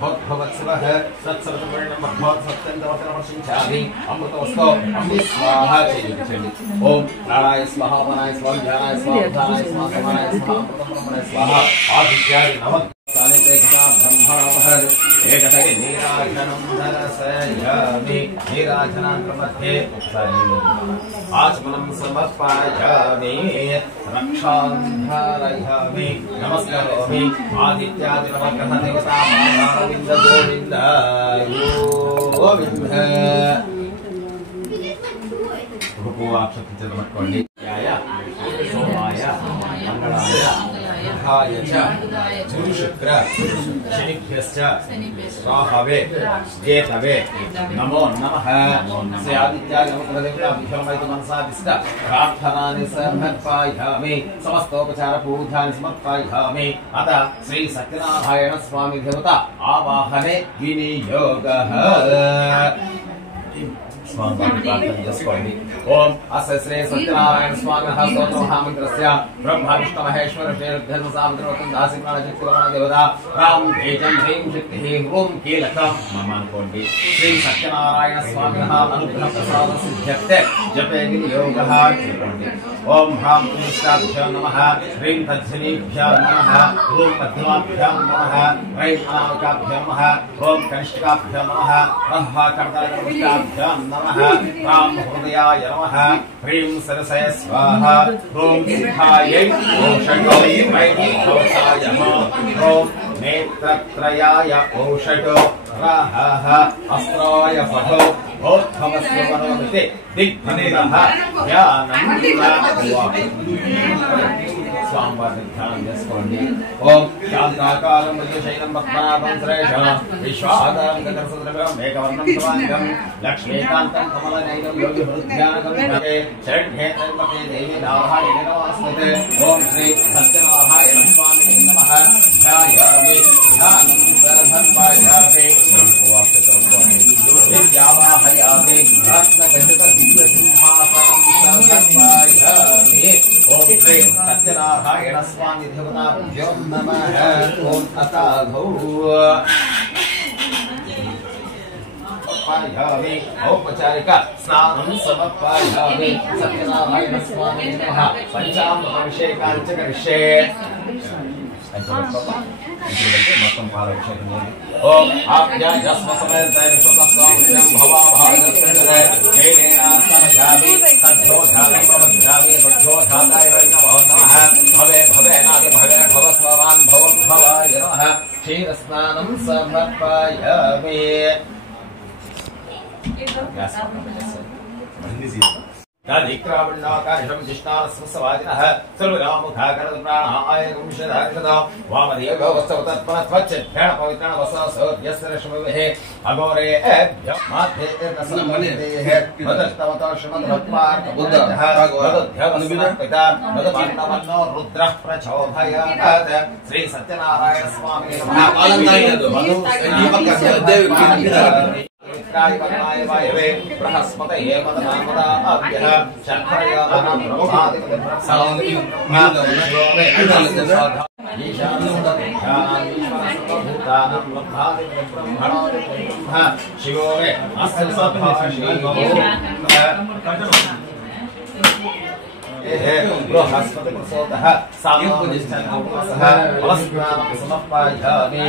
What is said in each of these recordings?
भवत्सवः सत्सवतवर्णं भवत्सत्यन्तवतनवर्षिंचामि अमृतवस्तो अम्बि स्वाहा चेयति ओम प्राणाय स्वाहा वनाय स्वाहा ध्यानाय स्वाहा उदानाय स्वाहा समानाय स्वाहा अमृतब्रह्मणाय स्वाहा आदित्याय नमः सानिते घटा ब्रह्मणः एकतये नीराजनं दर्शयामि नीराजनान्तर्मध्ये आचमनं समर्पयामि रक्षां धारयामि नमस्करोमि आदित्यादिनवग्रह देवता गोविन्द गोविन्द गोविन्द रूपवाक्षतिचर्मकोण्डि सोमाय मंगलाय बुधाय च गुरुशुक्र शनिभ्यश्च राहवे केतवे नमो नमः से आदित्याय नमः देवताभ्यो मैतु मनसादिष्ट प्रार्थनानि समर्पयामि समस्तोपचार पूजानि समर्पयामि अत श्री सत्यनारायण स्वामी देवता आवाहने विनियोगः ओम अस्य श्री सत्यनारायण स्वामिनः स्तोत्रमहामन्त्रस्य ब्रह्मा विष्णु महेश्वर शेरुद्धर्म सामद्रवतं दासी प्राणशक्तिवरण देवता राम तेजं ह्रीं शक्तिः ओम कीलकं ममान्कोण्डि श्री सत्यनारायण स्वामिनः अनुग्रह प्रसाद सिद्ध्यर्थे जपे विनियोगः कृतोण्डि ओम ह्रां पुष्टाभ्यां नमः ह्रीं तज्जनीभ्यां नमः ओम मध्यमाभ्यां नमः ह्रीं अनामिकाभ्यां नमः ओम कनिष्ठिकाभ्यां नमः रह्हा कर्मकाण्डपुष्टाभ्यां नमः राम हृदयाय नमः ह्रीं सरसय स्वाहा ओम सिद्धायै ओषधो ह्रीं भवसाय ओम नेत्रत्रयाय ओषधो राहः अस्त्राय पठो भोद्धवस्य मनोमिते दिग्भनिरः ज्ञानं स्वामवादिध्यानं చేసుకోండి ఓం శాంతాకారం మృగశైలం పద్మనాభం శ్రేషం విశ్వాధారం గగనసదృశం మేఘవర్ణం సమానికం లక్ష్మీకాంతం కమలనయనం యోగి హృద్యానకం భజే షడ్హేత్రమకే దేవి నారాయణ నమస్తే ఓం శ్రీ సత్యనారాయణ స్వామినే నమః ధ్యాయామి ధ్యానం సర్వత్పాయామి వాక్యతోస్వామి విద్యావాహయామి రత్నగంధిత దివ్య సింహాసనం సర్వత్పాయామి ఓం శ్రీ सत्यनारायण स्वामी देवताभ्यो नमः ओम तथाधौ औपचारिक स्नानं समर्पयामि सत्यनारायण स्वामी नमः पंचामृताभिषेकाञ्च करिष्ये మొత్తం పాలభిషేకం ఓం ఆప్యాయస్వ సమేతాయ విశ్వస్వామిత్రం భవాభాగస్మయామి తద్ధోధానం ప్రవధ్యామి తద్ధోధాతాయ నమో నమః భవే భవేనాది భవే భవస్వాన్ భవోద్భవాయ నమః క్షీరస్నానం సమర్పయామి दादिक्रावण्णाकाशं जिष्णास्वसवादिनः सर्वरामुखाकरदप्राणाय गुंशधारिषदा वामदेवस्तवतत्परत्वच्चभ्यण पवित्रण वससोद्यस्रश्मविः अघोरे एभ्यः माध्ये नसमनिदेः मदस्तवतो श्रीमद्भक्त्वार्कबुद्धः मदुध्यवस्मर्पिता मदमन्नमन्नो रुद्रः प्रचोदयात् श्री सत्यनारायण स्वामी नमः य वायवे बृहस्पतये मदनामदाभ्यः शर्करयानां शिवो मे बृहस्पति प्रसोदः सामोदिष्टः अलस्नानं समर्पयामि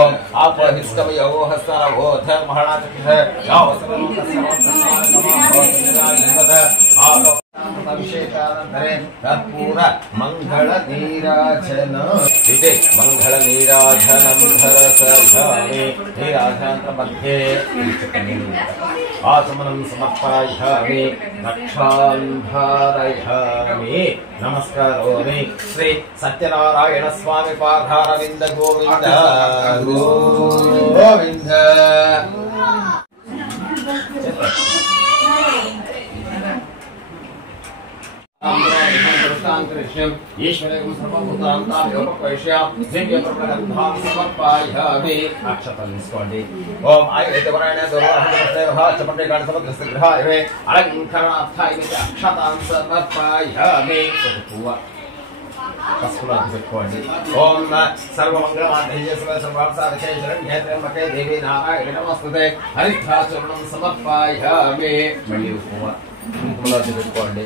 ओम आपहिष्कवयो हस्तनवो धर्महणाचक्षुः अभिषेकानन्तरे कर्पूर मंगल नीराजन इति मंगल नीराजनं धरसयामि नीराजनान्तर्मध्ये आचमनं समर्पयामि रक्षां धारयामि नमस्करोमि श्री सत्यनारायण स्वामी पादारविन्द गोविन्द गोविन्द ईश्वरं सर्वभूतान्ताभ्योपवेश्यामि दिव्यप्रबन्धां समर्पयामि अक्षतं निष्कोण्डि ओम आयुर्वेदवरायण दुर्वाहनदेवः चपण्डिकाणसमग्रसग्रहाय अलङ्करणार्थाय अक्षतां समर्पयामि ओम सर्वमंगलमाध्यये सर्वार्थसाधके शरण्ये त्र्यंबके देवी नारायणे नमस्तुते हरिद्राचूर्णं समर्पयामि मళ్ళీ కుంకుమలో పెట్టుకోండి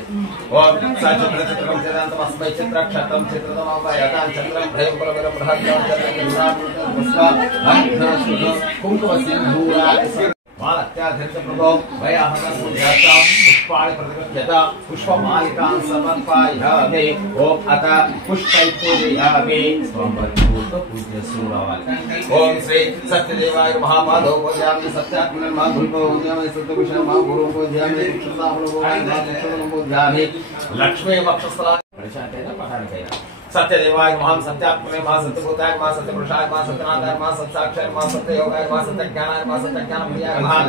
ఓం సచిత్రం చిత్రంతమస్మై చిత్రక్షత్రం చిత్రతమవయతాం చంద్రం భయంకరం బృహద్యం చంద్రం కుంకుమ సింధూరా मालत्याधृतप्रभो वयाहतस्मुद्यातां पुष्पाणि प्रतिगृह्यत पुष्पमालिकां समर्पयामि ओम अत पुष्पै पूजयामि ओम श्री सत्यदेवाय महामाधव पूजयामि सत्यात्मने महाभूतो पूजयामि सत्यभूषण महागुरुं पूजयामि कृष्णसाहुलो पूजयामि लक्ष्मी वक्षस्थला परिशातेन पठाणिकैना सत्यदेवाय महां सत्यात्मने महा सत्यभूताय महा सत्यपुरुषाय महा सत्यनाथाय महा सत्साक्षाय महा सत्ययोगाय महा सत्यज्ञानाय महा सत्यज्ञानप्रियाय महा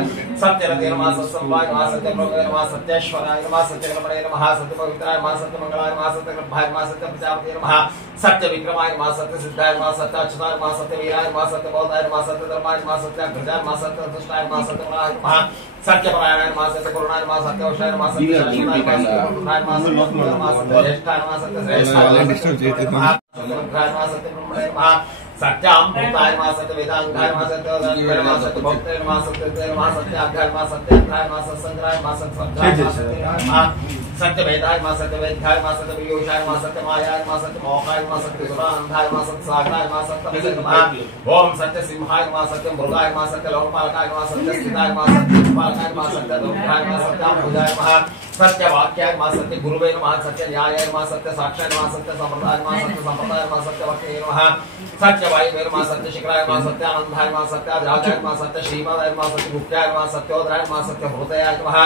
सत्यरते महा सत्संवाय महा सत्यप्रभवे महा सत्यैश्वराय महा सत्यकर्मणे महा सत्यपवित्राय महा सत्यमंगलाय महा सत्यकृपाय महा सत्यप्रजापते महा सत्यविक्रमाय महा सत्यसिद्धाय महा सत्याच्युताय महा सत्यवीराय महा सत्यबोधाय महा सत्यधर्माय महा सत्याग्रजाय महा सत्यदुष्टाय महा सत्यपराय महा सत्यपरायणाय महा सत्यकरुणाय महा सत्यवशाय महा सत्यशाश्वताय महा सत्यज्ञानाय महा सत्यज्येष्ठाय महा सत्यश्रेष्ठाय सत्यां भूताय महा सत्यवेदांगाय महा सत्यवेदांगाय महा सत्यभक्ताय महा सत्यतेय महा सत्यागाय महा सत्याग्राय महा सत्संग्राय महा सत्संग्राय महा सत्यवेदाय महा सत्यवेद्याय महा सत्यवियोषाय महा सत्यमायाय महा सत्यमोहाय महा सत्यसुरान्धाय महा सत्यसागराय महा सत्यमहा ओम सत्यसिंहाय महा सत्यमृगाय महा सत्यलोकपालकाय महा सत्यस्थिताय महा सत्यपालकाय महा सत्यदुर्गाय महा सत्याम्बुजाय महा सत्यवाक्याय महा सत्यगुरुवे नमः सत्यन्यायाय महा सत्यसाक्षाय महा सत्यसम्प्रदाय महा सत्यसम्प्रदाय महा सत्यवक्त्रे नमः सत्यवायुवे नमः सत्यशिखराय महा सत्यानन्दाय महा सत्याजागाय महा सत्यश्रीपादाय महा सत्यगुप्ताय महा सत्योदराय महा सत्यहृदयाय नमः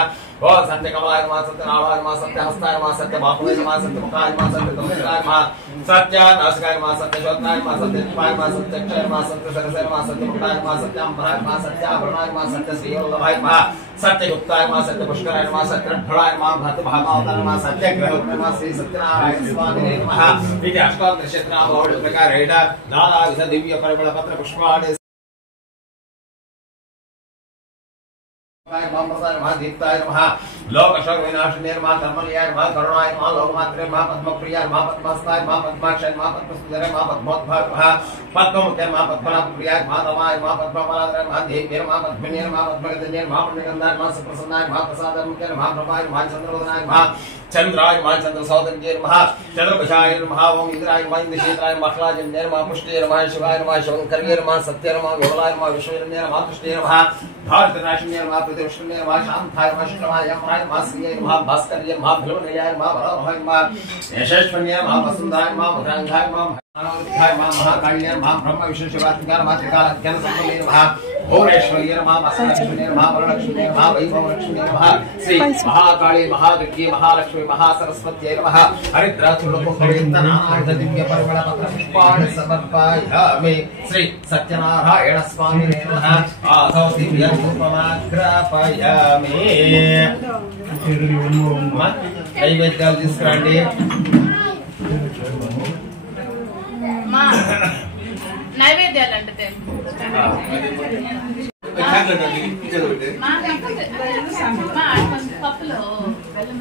ओम सत्यकमलाय नमः सत्यनाभाय नमः सत्यहस्ताय नमः सत्यबाहुवे नमः सत्यमुखाय नमः सत्यतुल्यकाय नमः सत्यानाशकाय नमः सत्यशोधनाय नमः सत्यदीपाय नमः सत्यक्षय नमः सत्यसरसाय नमः सत्यमुखाय नमः सत्याम्बराय नमः सत्याभरणाय नमः सत्यश्रीवल्लभाय नमः सत्यगुप्ताय नमः सत्यपुष्कराय नमः सत्यढलाय नमः भरतभामावताय नमः सत्यग्रहणे नमः श्री सत्यनारायण स्वामिने नमः इति अष्टादशनामावळि प्रकारेण नानाविध दिव्य परिमळ पत्र पुष्पाणि दीप्ताय नमः लोकशोक विनाशिने नमः धर्मनियाय नमः करुणाय नमः लोकमात्रे नमः पद्मप्रियाय नमः पद्महस्ताय नमः पद्माक्षाय नमः पद्मसुन्दराय नमः पद्मोद्भवाय नमः पद्ममुख्याय नमः पद्मनाभप्रियाय नमः दमाय नमः पद्ममालाधराय नमः देव्यै नमः पद्मिन्यै नमः पद्मगन्धन्यै नमः पुण्यगन्धाय नमः सुप्रसन्नाय नमः प्रसादमुख्याय नमः प्रभाय नमः चन्द्रवदनाय नमः चंद्राय नमः चन्द्रसौदन्ये नमः चन्द्रभुजाय नमः ओम इंद्राय नमः इंद्रक्षेत्राय नमः मखलाजन्ये नमः पुष्टये नमः शिवाय नमः शिवङ्कर्ये नमः सत्ये नमः विमलाय नमः विश्वजन्ये नमः कृष्णे नमः भारतराशिन्ये नमः प्रतिष्ठन्ये नमः शान्ताय नमः शुक्रमाय यमराय नमः श्रिये नमः भास्कर्ये नमः भलवनयाय नमः वराहाय नमः यशस्वन्ये नमः वसुन्धाय नमः मुद्राङ्गाय नमः महाकाय नमः महाकाल्ये नमः ब्रह्म विष्णु शिवात्मकाय नमः त्रिकालज्ञान संपन्ने नमः भोरेश्वर्ये नमः महालक्ष्मी नमः वरलक्ष्मी नमः वैभवलक्ष्मी नमः श्री महाकाली महागौरी महालक्ष्मी महासरस्वत्यै नमः हरिद्राचूर्णकुङ्कुमयुक्तनानाविध दिव्य परिमळ पत्र पुष्पाणि समर्पयामि श्री सत्यनारायण स्वामिने नमः आसौ दिव्य धूपमाग्रापयामि नैवेद्याలు తీసుకురండి నైవేద్యాలంటే పప్పులో బెల్లం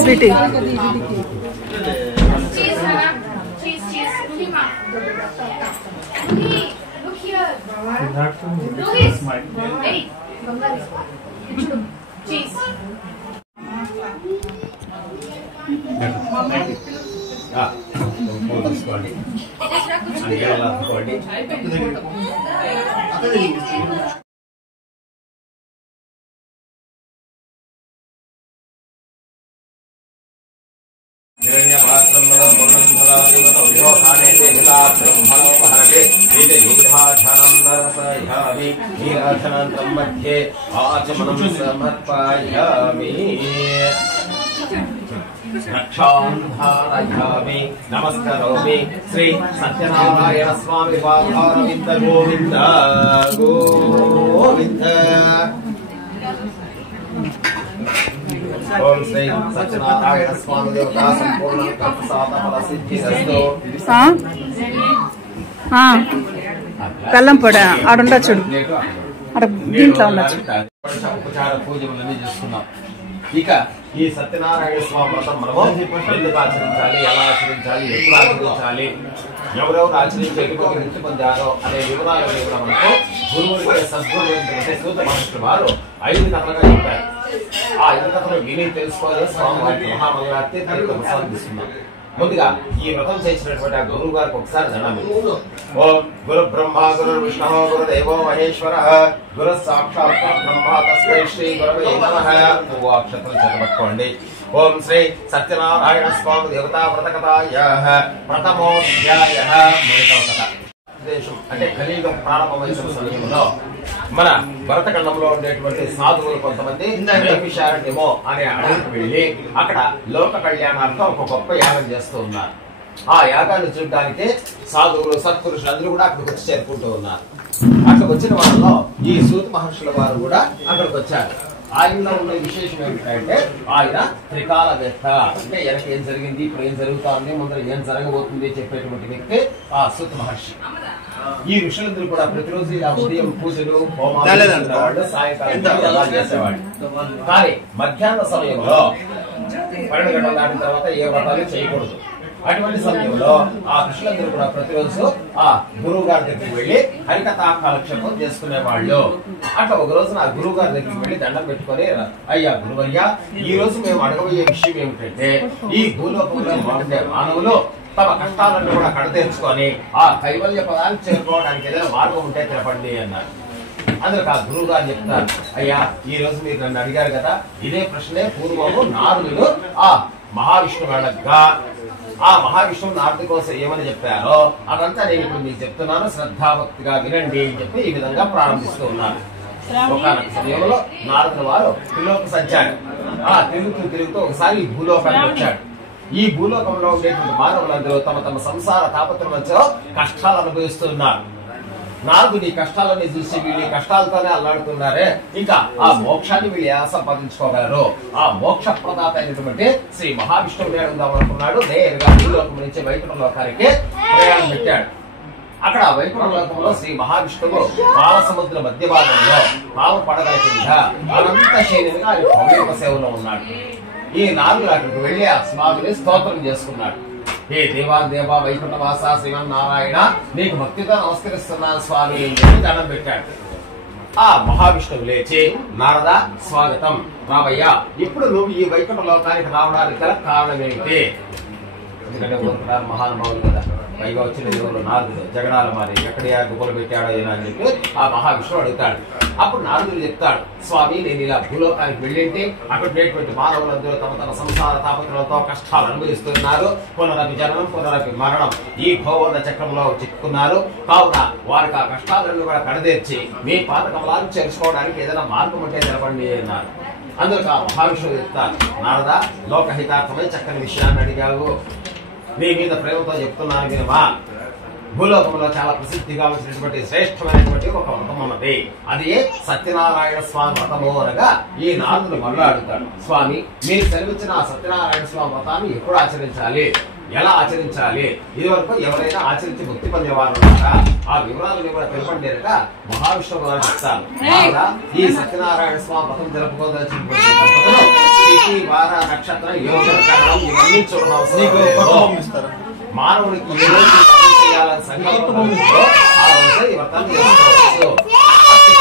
Sweety Look here. Do this. Hey. Cheese. मध्ये आचमनं समर्पयामि रक्षान्धारयामि नमस्करोमि श्री सत्यनारायण स्वामी पादारविन्द गोविन्द गोविन्द ఓం శ్రీ సత్యనారాయణ స్వామి దేవతా సంపూర్ణ కల్పసాధన సిద్ధిరస్తు. బెల్లం పొడి ఆడుండ చూడు, అక్కడ దీంట్లో ఉండొచ్చు. ఉపచార పూజలన్నీ చేసుకున్నాం. ఇక ఈ సత్యనారాయణ స్వామి వ్రతం మనము ఎందుకు ఆచరించాలి, ఎలా ఆచరించాలి, ఎప్పుడు ఆచరించాలి, ఎవరెవరు ఆచరించి ఎటువంటి వృత్తి పొందారో అనే వివరాలు కూడా మనకు గురువులకి సద్గురు సూత మహర్షులు వారు 5 కథలుగా చెప్పారు. ఆ 5 కథలు విని తెలుసుకోవాలి. స్వామివారికి మహామంగళార్తి ప్రసాదిస్తున్నాం. ముందుగా ఈ వ్రతం చేసినటువంటి ఆ గురువు గారికి ఒకసారి దండం. ఓం గురు బ్రహ్మ గురు విష్ణు గురు దేవో మహేశ్వర గురు సాక్షాత్ బ్రహ్మ తస్మై శ్రీ గురవే నమః. అక్షరం చదవట్టుకోండి. ఓం శ్రీ సత్యనారాయణ స్వామి దేవతా వ్రతకథాయాః ప్రథమోధ్యాయః. మొదటి కథ అంటే కలియుగం ప్రారంభమైన సమయంలో మన భరతఖండంలో ఉండేటువంటి సాధువులు కొంతమంది నైమిషారణ్యమో అనే అడవికి వెళ్లి అక్కడ లోక కళ్యాణార్థం ఒక గొప్ప యాగం చేస్తూ ఉన్నారు. ఆ యాగాన్ని చూడడానికి సాధువులు సత్పురుషులు అందరూ కూడా అక్కడికి వచ్చి చేరుకుంటూ ఉన్నారు. అక్కడికి వచ్చిన వాళ్ళలో ఈ సూత మహర్షుల వారు కూడా అక్కడికి వచ్చారు. ఆయనలో ఉన్న విశేషం ఏమిటంటే ఆయన త్రికాలవేత్త. అంటే వెనక ఏం జరిగింది, ఇప్పుడు ఏం జరుగుతుంది, ముందర ఏం జరగబోతుంది చెప్పేటువంటి వ్యక్తి ఆ సూత మహర్షి. ఈ ఋషులందరూ కూడా ప్రతిరోజు ఇలా ఉదయం పూజలు హోమాలు సాయంకాలం చేసేవాళ్ళు. కానీ మధ్యాహ్న సమయంలో 12 గంటలు దాటిన తర్వాత ఏ వ్రతాలు చేయకూడదు. అటువంటి సమయంలో ఆ ఋషులందరూ కూడా ప్రతిరోజు ఆ గురువు గారి దగ్గరికి వెళ్లి హరికథా కాలక్షేపం చేసుకునే వాళ్ళు. అట్లా ఒక రోజున ఆ గురువు గారి దగ్గరికి వెళ్లి దండం పెట్టుకుని, అయ్యా గురువయ్యా, ఈ రోజు మేము అడగబోయే విషయం ఏమిటంటే ఈ భూలోకంలో ఉండే మానవులు తమ కష్టాలను కూడా కడతీర్చుకొని ఆ కైవల్య పదాన్ని చేరుకోవడానికి ఏదైనా మార్గం ఉంటే తెలపండి అన్నారు. అందుకు ఆ గురువు గారు చెప్తారు, అయ్యా ఈ రోజు మీరు నన్ను అడిగారు కదా, ఇదే ప్రశ్నే పూర్వము నారదుడు ఆ మహావిష్ణువు అడగ్గా ఆ మహావిష్ణువు నారదు కోసం ఏమని చెప్పారో అదంతా నేను ఇప్పుడు మీకు చెప్తున్నాను, శ్రద్ధాభక్తిగా వినండి అని చెప్పి ఈ విధంగా ప్రారంభిస్తూ ఉన్నారు. ఒకనొక సమయంలో నారదుడు వారు త్రిలోక సంచారి. ఆ తిరుగుతూ ఒకసారి ఈ భూలోకానికి వచ్చాడు. ఈ భూలోకంలో ఉండేటువంటి మానవులందరూ తమ తమ సంసార తాపత్రయంలో కష్టాలు అనుభవిస్తున్నారు. నారదుడి కష్టాలని చూసి వీళ్ళు కష్టాలతోనే అల్లాడుతున్నారే, ఇంకా ఆ మోక్షాన్ని వీళ్ళు ఎలా సంపాదించుకోగలరు? ఆ మోక్ష ప్రదాత అయినటువంటి శ్రీ మహావిష్ణువుని అడుగుదాం అనుకున్నాడు. నేరుగా భూలోకం నుంచి వైకుంఠ లోకానికి ప్రయాణం పెట్టాడు. అక్కడ వైకుంఠ లోకంలో శ్రీ మహావిష్ణువు పాల సముద్ర మధ్య భాగంలో పాము పడగల కింద అనంత శైలిగా ఆయన సేవలో ఉన్నాడు. ఈ నారదుడు అక్కడికి వెళ్లి ఆ స్వామిని స్తోత్రం చేసుకున్నాడు. ఏ దేవా వైకుంఠవాస శ్రీమన్నారాయణ, నీకు భక్తితో నమస్కరిస్తున్నాను స్వామి అని చెప్పి దండం పెట్టాడు. ఆ మహావిష్ణువు లేచి, నారద స్వాగతం, రావయ్యా, ఇప్పుడు నువ్వు ఈ వైకుంఠ లోకానికి రావడానికి గల కారణం ఏమిటి? ఎందుకంటే ఊరుకున్నారు మహానుభావులు కదా, పైగా వచ్చిన దేవుడు నారదుడు జగడాల మారి ఎక్కడ గుబ్బలు పెట్టాడో ఏనా అని చెప్పి ఆ మహావిష్ణువు అడుగుతాడు. అప్పుడు నారదుడు చెప్తాడు, స్వామి నేను ఇలా భూలోకానికి వెళ్ళింటే అక్కడ ఉండేటువంటి మానవులందరూ తమ తమ సంసార తాపత్రలతో కష్టాలు అనుభవిస్తున్నారు. పునరపి జననం పునరపి మరణం ఈ భౌవర్ణ చక్రంలో చిక్కున్నారు. కావున వారికి ఆ కష్టాలను కూడా కడదేర్చి మీ పాత కమలాన్ని చేర్చుకోవడానికి ఏదైనా మార్గం ఉంటే తెలపండి అన్నారు. అందుకు ఆ మహావిష్ణువు చెప్తారు, నారద లోకహితార్థమై చక్కని విషయాన్ని అడిగావు, నీ మీద ప్రేమతో చెప్తున్నాను వినమా. భూలోకంలో చాలా ప్రసిద్ధిగా వచ్చినటువంటి శ్రేష్టమైనటువంటి ఒక వ్రతం ఉన్నది, అది సత్యనారాయణ స్వామి వ్రతము అనగా ఈ నారదుడు మళ్ళీ అడుగుతాడు, స్వామి మీరు సెలవిచ్చిన ఆ సత్యనారాయణ స్వామి వ్రతాన్ని ఎప్పుడు ఆచరించాలి, ఎలా ఆచరించాలి, ఇది వరకు ఎవరైనా ఆచరించి ముక్తి పొందేవారు ఉన్నారా? ఆ వివరాలను కూడా తెలపండినక మహావిష్ణువు గారు చెప్తారు. ఈ సత్యనారాయణ స్వామి వ్రతం జరుపుకోదలిచినటువంటి దంపతులు తిథి వార నక్షత్ర యోగ కరణం ఇవన్నీ చూడవలసిన మానవుడికి ఏ రోజు చేయాలని సంకల్పం ఆ రోజు ఈ వ్రతాన్ని చేసుకోవచ్చు.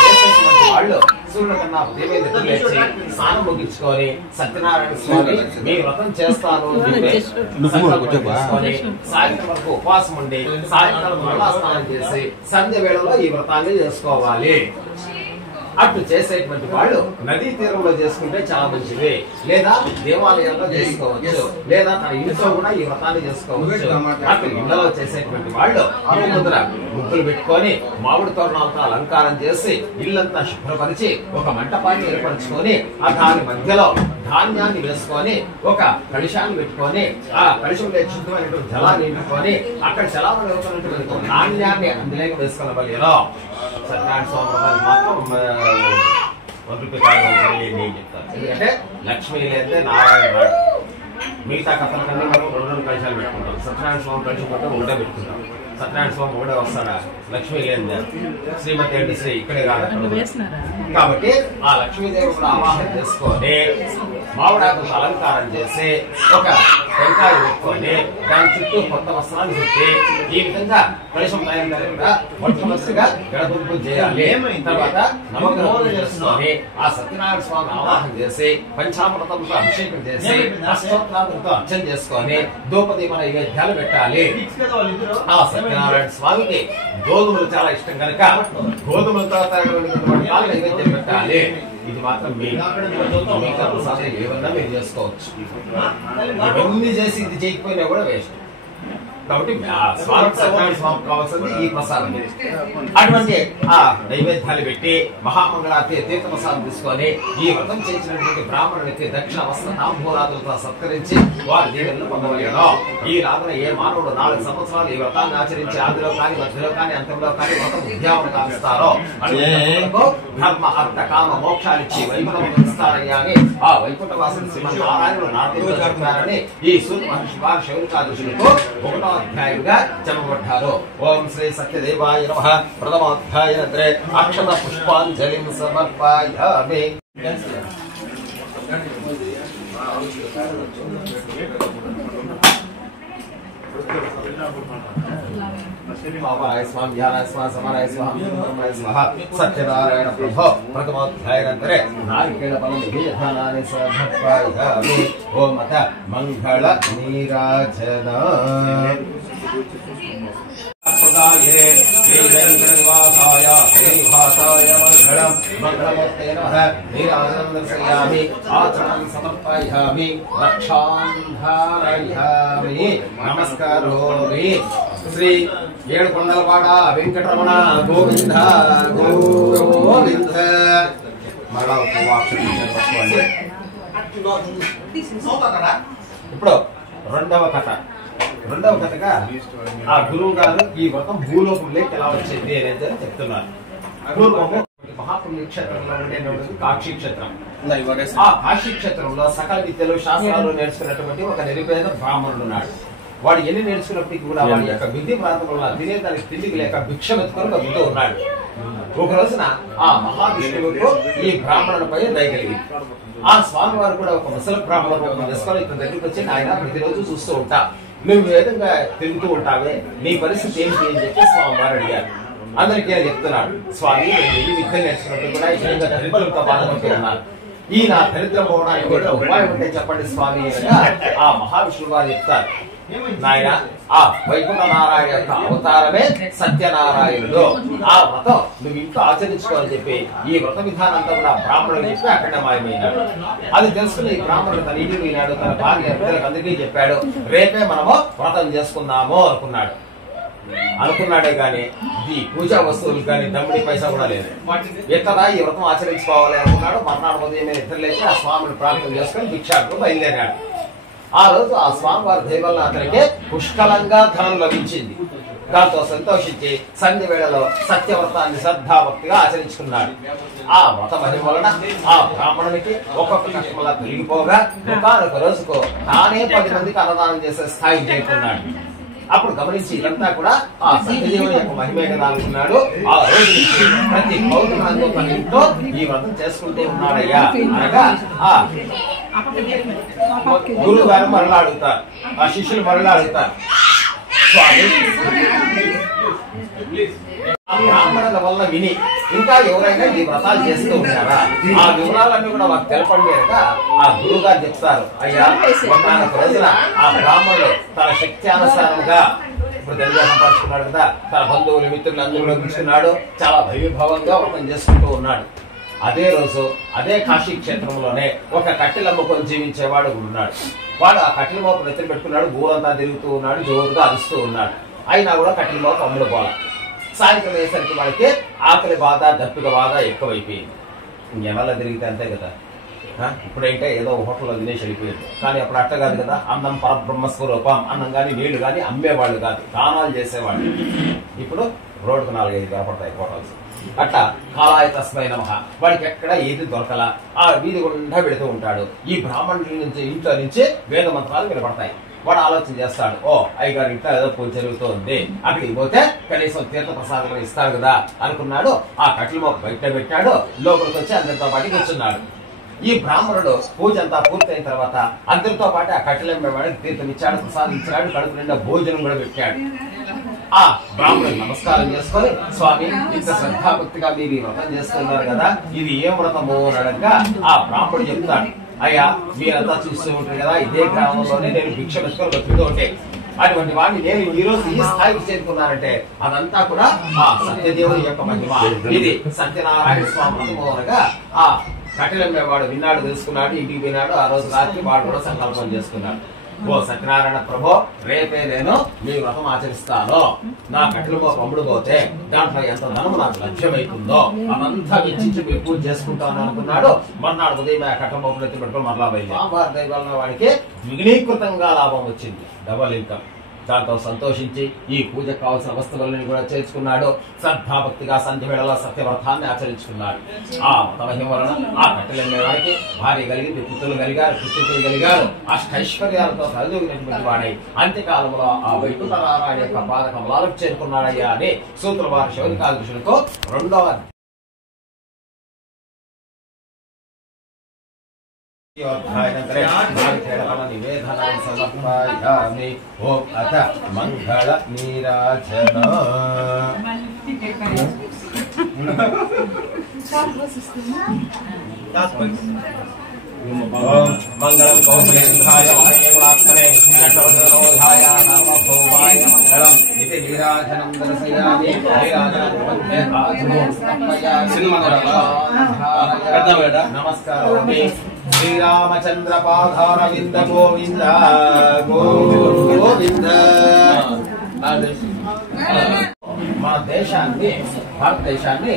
చేసేటువంటి వాళ్ళు సూర్యుడు కన్నా ఉదయమే నిద్రలేచి స్నానం ముగించుకొని సత్యనారాయణ స్వామి మీ వ్రతం చేస్తాను సాయంత్రం వరకు ఉపవాసం ఉండి సాయంకాలం మళ్ళా స్నానం చేసి సంధ్య వేళలో ఈ వ్రతాన్ని చేసుకోవాలి. అట్లు చేసేటువంటి వాళ్ళు నదీ తీరంలో చేసుకుంటే చాలా మంచిది, లేదా దేవాలయంలో చేసుకోవచ్చు, లేదా తన ఇంట్లో కూడా ఈ వ్రతాన్ని చేసుకోవచ్చు. అటు ఇళ్లలో చేసేటువంటి వాళ్ళు ఇంటి ముందర ముగ్గులు పెట్టుకొని మామిడి తోరణాలతో అలంకారం చేసి ఇల్లంతా శుభ్రపరిచి ఒక మంటపాన్ని ఏర్పరచుకొని ఆ దాని మధ్యలో ధాన్యాన్ని వేసుకొని ఒక కడిశాన్ని పెట్టుకొని ఆ కడిశంలో శుద్ధమైనటువంటి జలాన్ని నింపుకొని అక్కడ చలామణి అవుతున్నటువంటి నాణ్యాన్ని అందులోకి వేసుకున్న బలిలో సత్యనారాయణ స్వామి మాత్రం 1 రూపాయి చెప్తాను. ఎందుకంటే లక్ష్మీ లేదే నారాయణ రాడు. మిగతా కథలకన్నీ మనం 2 కలశాలు పెట్టుకుంటాం. సత్యనారాయణ స్వామి కలిసి ఉంటే ఒకటే పెట్టుకుంటాం. సత్యనారాయణ స్వామి ఒకటే వస్తాడా, లక్ష్మీ లేదే శ్రీమతి అంటే శ్రీ ఇక్కడే కాదు. కాబట్టి ఆ లక్ష్మీదేవి కూడా ఆవాహన చేసుకొని మామిడాకులతో అలంకారం చేసి ఒక టెంకాయ పెట్టుకొని దాని చుట్టూ కొత్త వస్త్రాన్ని చుట్టి ఈ విధంగా కలశం తయారు మొట్టమొదటిగా గడపంపు చేయాలి. తర్వాత నవగ్రహం చేసుకొని ఆ సత్యనారాయణ స్వామి ఆవాహన చేసి పంచామృతంతో అభిషేకం చేసి అష్టోత్తరాలతో అర్చన చేసుకొని ధూపదీప నైవేద్యాలు పెట్టాలి. ఆ సత్యనారాయణ స్వామికి గోధుమలు చాలా ఇష్టం కనుక గోధుమలతో నైవేద్యం పెట్టాలి. ఇది మాత్రం మిగతా ప్రసాదం ఏమన్నా మీరు చేసుకోవచ్చు. ఇవన్నీ చేసి ఇది చేయకపోయినా కూడా వేస్ట్. కాబట్టి సత్యనారాయణ స్వామికి కావాల్సింది ఈ ప్రసాదం. అటువంటి ఆ నైవేద్యాలు పెట్టి మహామంగళార్తి తీర్థ ప్రసాదం తీసుకొని ఈ వ్రతం చేసినటువంటి బ్రాహ్మణుడికి దక్షిణ వస్త్ర తాంబూలాదులతో సత్కరించి వారి దీవెనలు పొందవలేను. ఈ రాత్ర ఏ మానవుడు 4 సంవత్సరాలు ఈ వ్రతాన్ని ఆచరించి ఆదిలో కానీ మధ్యలో కానీ అంతంలో కానీ వ్రతం ఉద్యావన కావిస్తారో ధర్మ అర్థ కామ మోక్షాలిచ్చి వైకుంఠం ఇస్తారయ్యా అని ఆ వైకుంఠవాసుని శ్రీమన్నారాయణుడు నాట్యంలో చెప్పారని ఈ సూర్య మహర్షి వారి శౌరికాదశులకు 1వ అధ్యాయుగా చెప్పబడ్డారు. ఓం శ్రీ సత్యదేవాయ నమః. ప్రథమాధ్యాయనత్రే అక్షత పుష్పాంజలిం సమర్పయామి. సత్యనారాయణ ప్రభో ప్రథమాధ్యాయనంతరే నారికేళ ఫలం విధానాన్ని సమర్పయామి. ఓం అథ మంగళ నీరాజన ప్రదాయే శ్రీవేంకటనివాసాయ శ్రీనివాసాయ మంగళం మంగళమూర్తే నమః. నీరాజనం దర్శయామి. ఆచమనం సమర్పయామి. రక్షాంధారయామి. నమస్కారోమి. శ్రీ ఏడుకొండలవాడ వెంకటరమణ గోవింద గోవింద. మరలా ఇప్పుడు రెండవ కథగా ఆ గురువు గారు ఈ వ్రతం భూలోకంలోకి ఎలా వచ్చింది అనేది చెప్తున్నారు. పూర్వము మహాపుణ్యక్షేత్రంలో ఉండేటువంటి కాశీ క్షేత్రం. ఆ కాశీ క్షేత్రంలో సకల విద్యలు శాస్త్రాలు నేర్చుకున్నటువంటి ఒక నిరుపేద బ్రాహ్మణుడు ఉన్నాడు. వాడు ఎన్ని నేర్చుకున్నప్పటికీ కూడా వాడి యొక్క విద్య ప్రాంతం వల్ల తినేదానికి తిండికి లేక భిక్ష వెతుకొని బతుకుతూ ఉన్నాడు. ఒక రోజున ఆ మహావిష్ణువుకు ఈ బ్రాహ్మణుడిపై దయ కలిగింది. ఆ స్వామి వారు కూడా ఒక ముసలి బ్రాహ్మణుడు వేసుకొని ఇతని దగ్గరికి వచ్చి ఆయన ప్రతిరోజు చూస్తూ ఉంటా, నువ్వు ఏ విధంగా తిరుగుతూ ఉంటావే, నీ పరిస్థితి ఏంటి అని చెప్పి స్వామి వారు అడిగారు. అందరికీ ఆయన చెప్తున్నాడు, స్వామి నేను ఈ విద్య నేర్చుకున్నట్టు కూడా ఈ విధంగా దరిద్రులతో బాధపడుతూ ఉన్నాను. ఈ నా దరిద్రం పోవడానికి ఉపాయం ఉంటే చెప్పండి స్వామి అనగా ఆ మహావిష్ణువు వారు చెప్తారు, నాయన ఆ వైకుంఠ నారాయణ యొక్క అవతారమే సత్యనారాయణుడు. ఆ వ్రతం నువ్వు ఇంట్లో ఆచరించుకోవాలని చెప్పి ఈ వ్రత విధానం అంతా కూడా బ్రాహ్మణుడు చెప్పి అక్కడ మాయమైనాడు. అది తెలుసుకుని ఈ బ్రాహ్మణుడు తన ఇంటికి పోయినాడు, తన భార్య అందరికీ చెప్పాడు, రేపే మనము వ్రతం చేసుకుందాము అనుకున్నాడే గాని ఈ పూజా వస్తువులు కానీ దమ్ముడి పైసా కూడా లేదు. ఎట్లా ఈ వ్రతం ఆచరించుకోవాలి అనుకున్నాడు. మర్నాడు ఉదయం నిద్ర లేచి ఆ స్వామిని ప్రార్థన చేసుకుని భిక్షాటకు బయలుదేరాడు. ఆ రోజు ఆ స్వామి వారి దయ వల్ల అతనికి పుష్కలంగా ధనం లభించింది. దాంతో సంతోషించి సంధి వేళలో సత్యవ్రతాన్ని శ్రద్ధాభక్తిగా ఆచరించుకున్నాడు. ఆ వ్రత మహిమ వలన ఆ బ్రాహ్మణునికి ఒక్కొక్క కష్టంలా తొలగిపోగా ఒకనొక రోజుకు తానే 10 మందికి అన్నదానం చేసే స్థాయి చేరుకున్నాడు. అప్పుడు గమనించి ఇదంతా కూడా ఆ సత్యదేవుని యొక్క మహిమే కదా అనుకున్నాడు. ఆ రోజు నుంచి ప్రతి పౌర్ణమి తన ఇంట్లో ఈ వ్రతం చేసుకుంటూ ఉన్నాడయ్యా అనగా ఆ గురువు గారు మరలా అడుగుతారు, ఆ శిష్యులు మరలా అడుగుతారు, స్వామి ఆ బ్రాహ్మణుల వల్ల విని ఇంకా ఎవరైనా ఈ వ్రతాలు చేస్తూ ఉంటారా, ఆ వివరాలన్నీ కూడా మాకు తెలపండి అనగా ఆ గురువు గారు చెప్తారు, అయ్యా ఒకనొక రోజున ఆ బ్రాహ్మణుడు తన శక్తి అనుసారంగా ఇప్పుడు తెలుగుగా సంపాదించుకున్నాడు కదా, తన బంధువులు మిత్రులు అందరూ పిలుచుకున్నాడు, చాలా వైభవంగా వ్రతం చేసుకుంటూ ఉన్నాడు. అదే రోజు అదే కాశీ క్షేత్రంలోనే ఒక కట్టెలు అమ్ముకొని జీవించేవాడు ఉన్నాడు. వాడు ఆ కట్టెల మోపు నెత్తిన పెట్టుకున్నాడు, ఊరంతా తిరుగుతూ ఉన్నాడు, జోరుగా అరుస్తూ ఉన్నాడు. అయినా కూడా కట్టెల మోపు అమ్ముడు పోల. సాయంత్రం వేసరికి వాడికి ఆకలి బాధ దప్పిక బాధ ఎక్కువైపోయింది. ఎలా తిరిగితే అంతే కదా, ఇప్పుడైతే ఏదో హోటల్లో తినేసి వెళ్ళిపోయింది. కానీ అప్పుడు అట్ట కాదు కదా, అన్నం పరబ్రహ్మస్వరూపం, అన్నం కానీ నీళ్లు కానీ అమ్మేవాళ్ళు కాదు, దానాలు చేసేవాళ్ళు. ఇప్పుడు రోడ్డుకు 4-5 కనపడతాయి హోటల్స్. అట్లా కాలాయ తస్మై నమః. వాడికి ఎక్కడ ఏది దొరకల ఆ వీధి గుండా వెళుతూ ఉంటాడు. ఈ బ్రాహ్మణుల నుంచి ఇంట్లో నుంచి వేద మంత్రాలు వినపడతాయి. వాడు ఆలోచన చేస్తాడు, ఓ అయ్యగారి ఇంట్లో ఏదో పూజ జరుగుతుంది, అక్కడికి పోతే కనీసం తీర్థ ప్రసాదం ఇస్తారు కదా అనుకున్నాడు. ఆ కట్టెల మొక్క బయట పెట్టాడు, లోపలికి వచ్చి అందరితో పాటు కూర్చున్నాడు. ఈ బ్రాహ్మణుడు పూజ అంతా పూర్తయిన తర్వాత అందరితో పాటు ఆ కట్టెలమ్మేవాడికి తీర్థం ఇచ్చాడు, ప్రసాదం ఇచ్చాడు, కడుపు నిండా భోజనం కూడా పెట్టాడు. ఆ బ్రాహ్మణుడు నమస్కారం చేసుకొని, స్వామి ఇంత శ్రద్ధాభక్తిగా మీరు ఈ వ్రతం చేస్తున్నారు కదా, ఇది ఏం వ్రతము అని అడగగా ఆ బ్రాహ్మణుడు చెప్తాడు, అయ్యా మీరంతా చూస్తూ ఉంటారు కదా, ఇదే గ్రామంలోనే నేను భిక్ష పెట్టుకొని బతుకుతూ ఉంటే అటువంటి వాడిని నేను ఈ రోజు ఈ స్థాయికి చేరుకున్నానంటే అదంతా కూడా ఆ సత్యదేవుని యొక్క మహిమ. ఇది సత్యనారాయణ స్వామి వ్రతము అనగా ఆ కట్టెలమ్మేవాడు విన్నాడు, తెలుసుకున్నాడు, ఇంటికి పోయినాడు. ఆ రోజు రాత్రి వాడు కూడా సంకల్పం చేసుకున్నాడు, ఓ సత్యనారాయణ ప్రభు, రేపే నేను మీ వ్రతం ఆచరిస్తాను. నా కట్టెలు అమ్ముడు పోతే దాంట్లో ఎంత ధనము నాకు లభ్యమైతుందో అదంతా వెచ్చించి మీరు పూజ చేసుకుంటాను అనుకున్నాడు. మర్నాడు ఉదయం ఆ కట్టెల మొక్కలు ఎత్తి పెట్టుకుని మరలా బయలుదేరి స్వామివారి దయ వలన వాడికి ద్విగుణీకృతంగా లాభం వచ్చింది, డబల్ ఇన్కమ్. దాంతో సంతోషించి ఈ పూజకు కావాల్సిన వస్తువులని కూడా చేర్చుకున్నాడు. శ్రద్ధాభక్తిగా సంధ్య వేళలో సత్యవ్రతాన్ని ఆచరించుకున్నాడు. ఆ మతమహిమ వలన ఆ కట్టెలమ్మేవాడికి భార్య కలిగింది, పుత్రులు కలిగారు, పుత్రులు కలిగారు, అష్టైశ్వర్యాలతో సరిదూగినటువంటి వాడై అంత్యకాలంలో ఆ వైకుంఠనారాయణ యొక్క పాద కమలాలకు చేరుకున్నాడయ్యా అని సూత్ర వారి శౌనికాదృశులతో 2వ నివేదనం సమర్పయామి. ఓం అత మంగళ నీరాజన. మంగళం కౌశలేంద్రాయ మహేంద్రాత్మనే చక్రవర్తినోధాయ సర్వభౌమాయ మంగళం. ఇది నీరాజనం దర్శయామి. నమస్కారం. శ్రీరామచంద్ర పాదారవింద గోవింద గోవింద. మన దేశాన్ని, భారతదేశాన్ని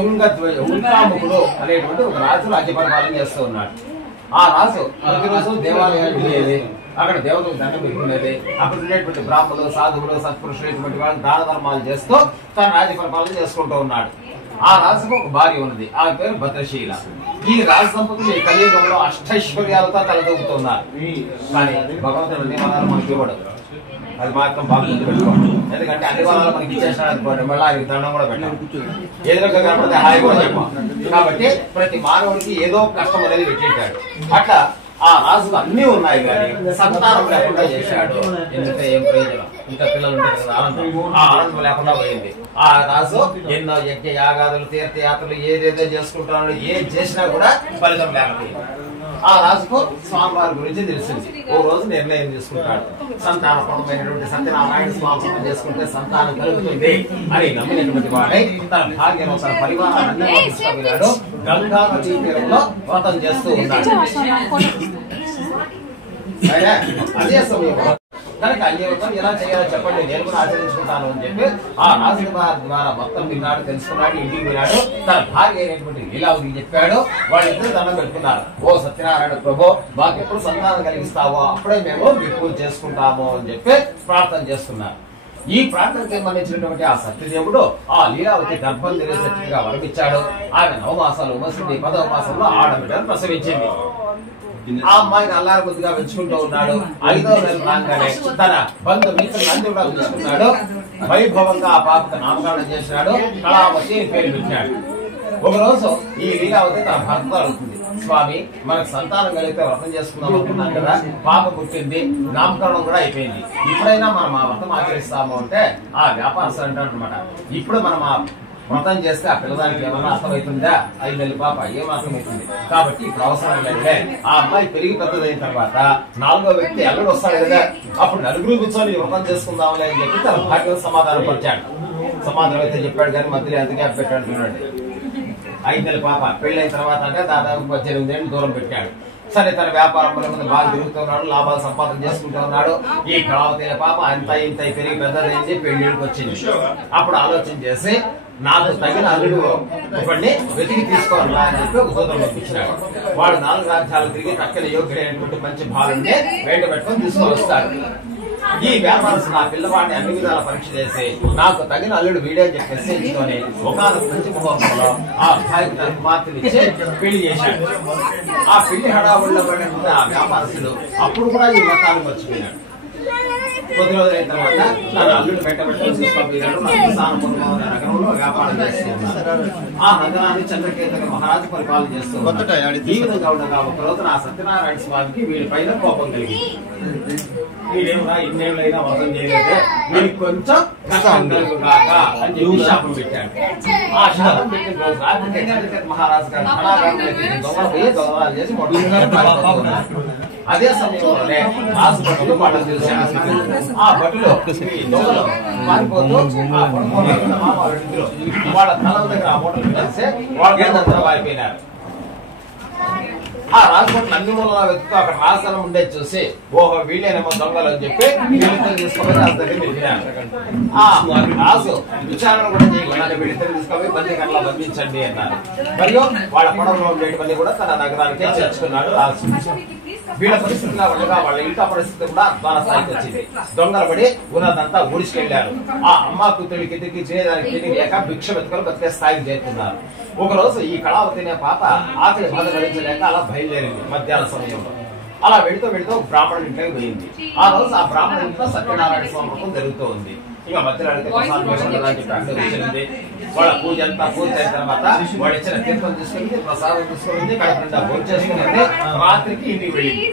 ఉల్కాముఖుడు అనేటువంటి ఒక రాజు రాజ్య పరిపాలన చేస్తూ ఉన్నాడు. ఆ రాజు ప్రతిరోజు దేవాలయాలు వెళ్ళేది, అక్కడ దేవతలకు దండం పెట్టుకునేది, అక్కడ ఉండేటువంటి బ్రాహ్మణులు, సాధువులు, సత్పురుషులు ఇటువంటి వాళ్ళు దాన ధర్మాలు చేస్తూ తన రాజ్య పరిపాలన చేసుకుంటూ ఉన్నాడు. ఆ రాజుకు ఒక భార్య ఉన్నది, ఆమె పేరు భద్రశీల. ఈ రాజ సంపదలు ఈ కలియుగంలో అష్టైశ్వర్యాలతో తలదూపుతున్నారు. కానీ భగవంతుడు అన్ని వరాలు మనకి ఇవ్వడు, అది మాత్రం బాగా గుర్తు పెట్టుకోండి. ఎందుకంటే అన్ని వరాలు మనకి ఇచ్చేసినాడు అనుకోండి, మళ్ళీ ఆయనకి దండం కూడా పెట్టాలి, ఎదురుగా కనపడితే హాయి కూడా చెప్పాం. కాబట్టి ప్రతి మానవుడికి ఏదో కష్టం అనేది పెట్టింటాడు. అట్లా ఆ రాజుకు అన్ని ఉన్నాయి కానీ సంతానం లేకుండా చేశాడు. ఎందుకంటే ఏం ప్రయోజనం, ఇంకా పిల్లలు ఉంటారు కదా, ఆనందం, ఆ ఆనందం లేకుండా పోయింది. ఆ రాజు ఎన్నో యజ్ఞ యాగాదులు, తీర్థయాత్రలు ఏదేదో చేసుకుంటున్నాడు, ఏం చేసినా కూడా ఫలితం లేకపోయింది. ఆ రాజుకు స్వామివారి గురించి తెలిసింది. ఓ రోజు నిర్ణయం తీసుకుంటాడు, సంతానపరమైనటువంటి సత్యనారాయణ స్వామి చేసుకుంటే సంతానం కలుగుతుంది అని నమ్మినటువంటి వాడై తన భార్యను, తన పరివారాన్ని తీసుకున్నాడు. గంగా నదీ తీరంలో వ్రతం చేస్తూ ఉన్నాడు. అదే సమయంలో కనుక అయ్యే వ్రతం ఎలా చేయాలో చెప్పండి, నేను కూడా ఆచరించుకుంటాను అని చెప్పి ఆ రాజు ద్వారా మొత్తం విన్నాడు, తెలుసుకున్నాడు, ఇంటికి పోయినాడు. తన భార్య అయినటువంటి లీలావతికి చెప్పాడు. వాళ్ళిద్దరు దండం పెట్టుకున్నారు. ఓ సత్యనారాయణ ప్రభు, మాకు ఎప్పుడు సంతానం కలిగిస్తావో అప్పుడే మేము మీ పూజ చేసుకుంటాము అని చెప్పి ప్రార్థన చేస్తున్నారు. ఈ ప్రార్థనకి సంబంధించినటువంటి ఆ సత్యదేవుడు ఆ లీలావతి గర్భం తెలిసేట్టుగా వరమిచ్చాడు. ఆమె 9 మాసాలు ఉమసింది. 10వ మాసంలో ఆడబిడ్డను ప్రసవించింది. ఆ అమ్మాయిని అల్లారు బుద్ధిగా పెంచుకుంటూ ఉన్నాడు. 5వ నెల రాగానే తన బంధు మిత్రులందరూ కూడా పెంచుకున్నాడు. వైభవంగా ఆ పాపకు నామకరణం చేసినాడు. కళావతి అని పేరు పెట్టినాడు. ఒకరోజు ఈ లీలావతి తన భర్త అడుగుతుంది, స్వామి మనకు సంతానం కలిగితే వ్రతం చేసుకుందాం అనుకున్నాం కదా, పాప పుట్టింది, నామకరణం కూడా అయిపోయింది, ఇప్పుడైనా మనం ఆ వ్రతం ఆచరిస్తాము అంటే ఆ వ్యాపారస్తులు అంటాడు అనమాట, ఇప్పుడు మనం ఆ వ్రతం చేస్తే ఆ పిల్లదానికి ఏమన్నా అర్థమవుతుందా, 5 నెలల పాప ఏం అర్థమవుతుంది, కాబట్టి ఇప్పుడు అవసరం లేదే. ఆ అమ్మాయి పెరిగి పెద్దదైన తర్వాత 4వ వ్యక్తి అల్లుడు వస్తాడు కదా, అప్పుడు నలుగురు కూర్చొని వ్రతం చేసుకుందాంలే అని చెప్పి తన భార్యను సమాధానం పరిచాడు. సమాధానం అయితే చెప్పాడు కానీ మధ్యలో ఎంత గ్యాప్ పెట్టాడు చూడండి. 5 నెలల పాప పెళ్ళైన తర్వాత అంటే దాదాపు 18 ఏళ్ళు దూరం పెట్టాడు. సరే, తన వ్యాపారంలో బాగా తిరుగుతున్నాడు, లాభాలు సంపాదన చేసుకుంటూ ఉన్నాడు. ఈ కళావతి పాప అంత ఇంత పెరిగి పెద్దదైంది, పెళ్లికి వచ్చింది. అప్పుడు ఆలోచన చేసి నాకు తగిన అల్లుడు ఒకడిని వెతికి తీసుకోవాలా అని చెప్పి ఒక సూత్రం పంపించినాడు. వాడు 4 రాజ్యాలు తిరిగి తక్కిన యోగ్యుడైనటువంటి మంచి భార్యని వెంట పెట్టుకొని తీసుకొని వస్తాడు. ఈ వ్యాపారస్తుడు నా పిల్లవాడిని అన్ని విధాల పరీక్ష చేసి నాకు తగిన అల్లుడు వీడియో చెప్పి ఎంచుకొని ఒకనొక మంచి ముహూర్తంలో ఆ అబ్బాయికి తన కుమార్తెని ఇచ్చి పెళ్లి చేశాడు. ఆ పెళ్లి హడావుల్లో పడిన ఆ వ్యాపారస్తుడు అప్పుడు కూడా ఈ వ్రతాన్ని మర్చిపోయినాడు. కొద్ది రోజులైన తర్వాత తన అల్లుడు పెట్టబెట్టి నగరంలో వ్యాపారం చేస్తున్నారు. ఆ నగరాన్ని చంద్రకేతక మహారాజు పరిపాలన చేస్తున్నారు. ఈ విధంగా ఉండగా ఒక రోజున ఆ సత్యనారాయణ స్వామికి వీడి పైన కోపం కలిగింది. వీడేమన్నా ఇన్నేళ్ళైనా వ్రతం చేయలేదే, వీడికి కొంచెం కష్టం కలుగుగాక అని చెప్పి శాపం పెట్టాడు. ఆ శాపం పెట్టిన రోజు రాత్రి చంద్రకేత మహారాజు గారు దొంగలు చేసి మొదలు అదే సమయంలోనే రాజు భటులు వాళ్ళని తెలిసారు. ఆ భటులు దొంగలు పారిపోతూ వాళ్ళ తల దగ్గర ఆ మూటలు కలిసి వాళ్ళంతా వారిపోయినారు. ఆ రాజభటులు అన్ని మూలలో వెతుకుతూ అక్కడ రాజస్థానం ఉండేది చూసి ఓహో వీళ్ళేనేమో దొంగలు అని చెప్పి వీళ్ళిద్దరు తీసుకొని రాజు దగ్గర వెళ్ళినారు. ఆ రాజు విచారణ కూడా చేయకుండా వీళ్ళిద్దరు తీసుకొని బందీకరణలో బంధించండి అన్నారు. మరియు వాళ్ళ పొడవులో ఉండేటివన్నీ కూడా తన నగరానికే చేర్చుకున్నాడు రాజు. వీళ్ళ పరిస్థితిగా ఉండగా వాళ్ళ ఇంట పరిస్థితి కూడా అధ్వాన స్థాయికి వచ్చింది. దొంగలు పడి ఉన్నదంతా ఊడిచుకెళ్లారు. ఆ అమ్మ కూతురికి తిరిగి చేయడానికి తిరిగి లేక భిక్ష వెతుకలు బతికే స్థాయికి చేరుతున్నారు. ఒక రోజు ఈ కళావతి అనే పాప ఆకలి బాధ భరించలేక అలా బయలుదేరింది మధ్యాహ్న సమయంలో. అలా వెళుతూ వెళుతూ బ్రాహ్మణుడి ఇంట్లోకి పోయింది. ఆ రోజు ఆ బ్రాహ్మణ ఇంట్లో సత్యనారాయణ స్వామి వ్రతం జరుగుతూ ఉంది. ఇక మధ్యలో వాళ్ళ పూజ అంతా పూర్తయిన తర్వాత వాడు ఇచ్చిన తీర్థం తీసుకెళ్ళి ప్రసాదం తీసుకుని కడుపు నిండా భోజనం చేసుకుని రాత్రికి ఇంటికి వెళ్ళింది.